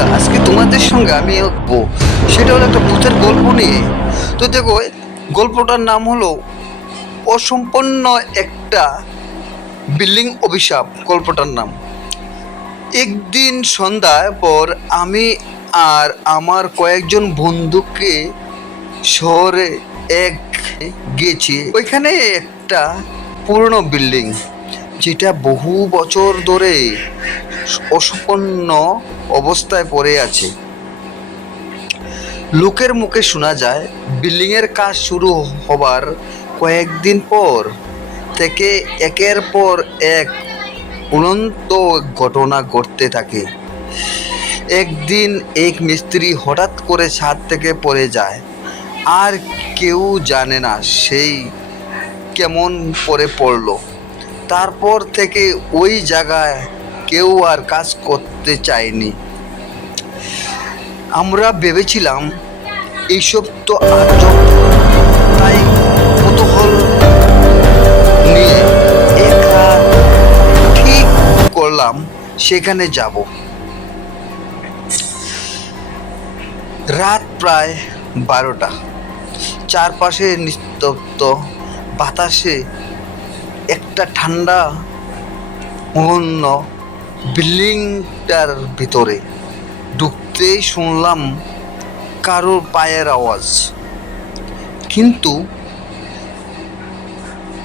বন্ধুরা, আজকে তোমাদের সঙ্গে আমি সেটা হলো একটা ভূতের গল্প নিয়ে। তো দেখো, গল্পটার নাম হলো অসম্পন্ন একটা বিল্ডিং অভিশাপ। গল্পটার নাম, একদিন সন্ধ্যার পর আমি আর আমার কয়েকজন বন্ধুকে শহরে গেছি। ওইখানে একটা পুরনো বিল্ডিং, যেটা বহু বছর ধরে অসম্পন্ন অবস্থায় পড়ে আছে। লোকের মুখে শোনা যায়, বিল্ডিংয়ের কাজ শুরু হবার কয়েকদিন পর থেকে একের পর এক উড়ন্ত ঘটনা ঘটতে থাকে। একদিন এক মিস্ত্রি হঠাৎ করে ছাদ থেকে পড়ে যায়, আর কেউ জানে না সেই কেমন পড়ে পড়লো। তারপর থেকে ওই জায়গায় কেউ আর কাজ করতে চায়নি। আমরা ভেবেছিলাম এইসব তো আজব, তাই কৌতূহল নিয়ে এক রাত ঠিক করলাম সেখানে যাব। রাত প্রায় 12টা। চারপাশে নিস্তব্ধ, বাতাসে একটা ঠান্ডা অন্য। বিল্ডিংটার ভিতরে ঢুকতেই শুনলাম কারোর পায়ের আওয়াজ, কিন্তু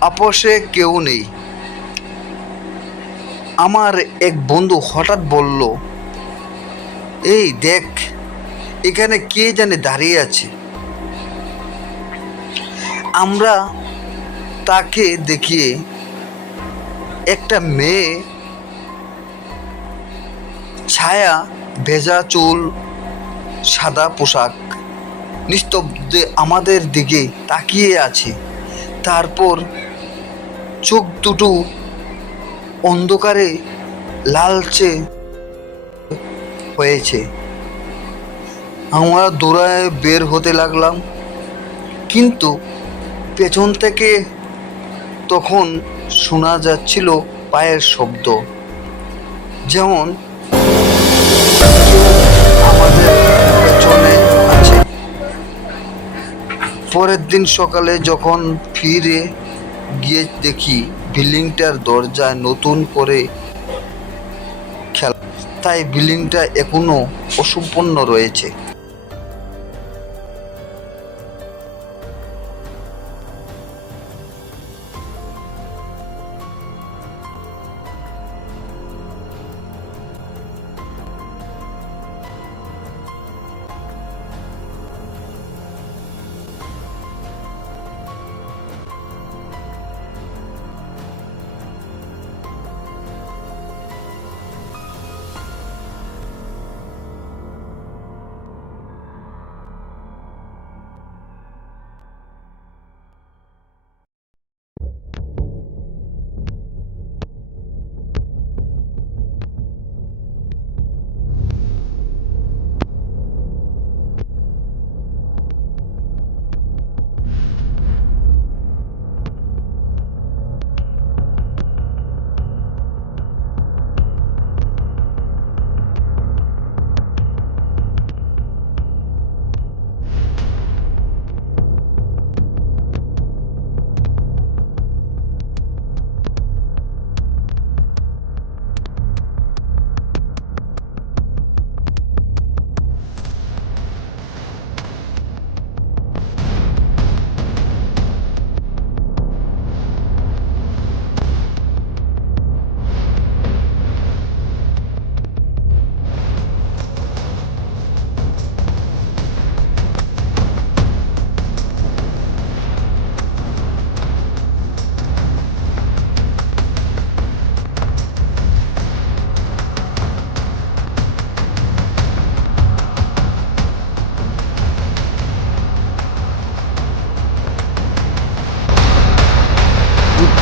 আপাশে কেউ নেই। আমার এক বন্ধু হঠাৎ বলল, এই দেখ, এখানে কে জানে দাঁড়িয়ে আছে। আমরা তাকে দেখিয়ে একটা মেয়ে, ছায়া, ভেজা চুল, সাদা পোশাক, নিস্তব্ধে আমাদের দিকে তাকিয়ে আছে। তারপর চোখ দুটো অন্ধকারে লালচে হয়েছে। আমরা দৌড়ায় বের হতে লাগলাম, কিন্তু পেছন থেকে তখন শোনা যাচ্ছিল পায়ের শব্দ, যেমন আমাদের পেছনে আছে। পরের দিন সকালে যখন ফিরে গিয়ে দেখি বিল্ডিংটার দরজায় নতুন করে খেলা, তাই বিল্ডিংটা এখনো অসম্পূর্ণ রয়েছে।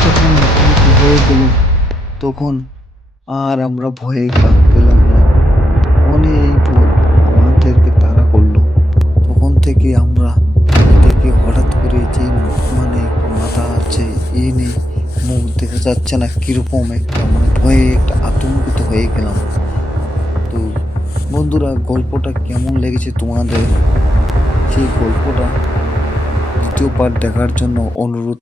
যখন মুখোমুখি হয়ে গেল, তখন আর আমরা ভয়ে কাঁপতে লাগলাম। অনেক ভূত আমাদেরকে তাড়া করলো। তখন থেকে আমরা এদেরকে হঠাৎ করে যে মাথা আছে, নেই, মুখ দেখা যাচ্ছে না, কিরকম একটা ভয়ে একটা আতঙ্কিত হয়ে গেলাম। তো বন্ধুরা, গল্পটা কেমন লেগেছে তোমাদের, সেই গল্পটা দ্বিতীয় পার্ট দেখার জন্য অনুরোধ